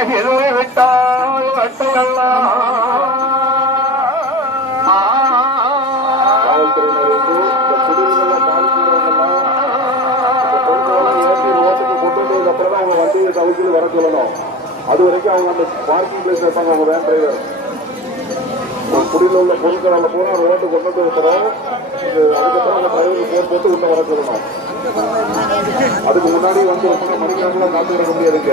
எதிரை விட்டால் வட்டையெல்லாம் வண்டியை வர சொல்லணும். அது வரைக்கும் அவங்க அந்த பார்க்கிங் பிளேஸ் இருப்பாங்க. அவங்க வேன் டிரைவர் குடியில் உள்ள பொருட்கள் பூரா ரோட்டு கொண்டு வந்து விட்டுறோம். அதுக்கப்புறம் அந்த டிரைவருக்கு போன் போட்டு உள்ள வர சொல்லணும். அதுக்கு முன்னாடி வந்து மணிக்கணக்கில் காத்து விட முடியாதுங்க.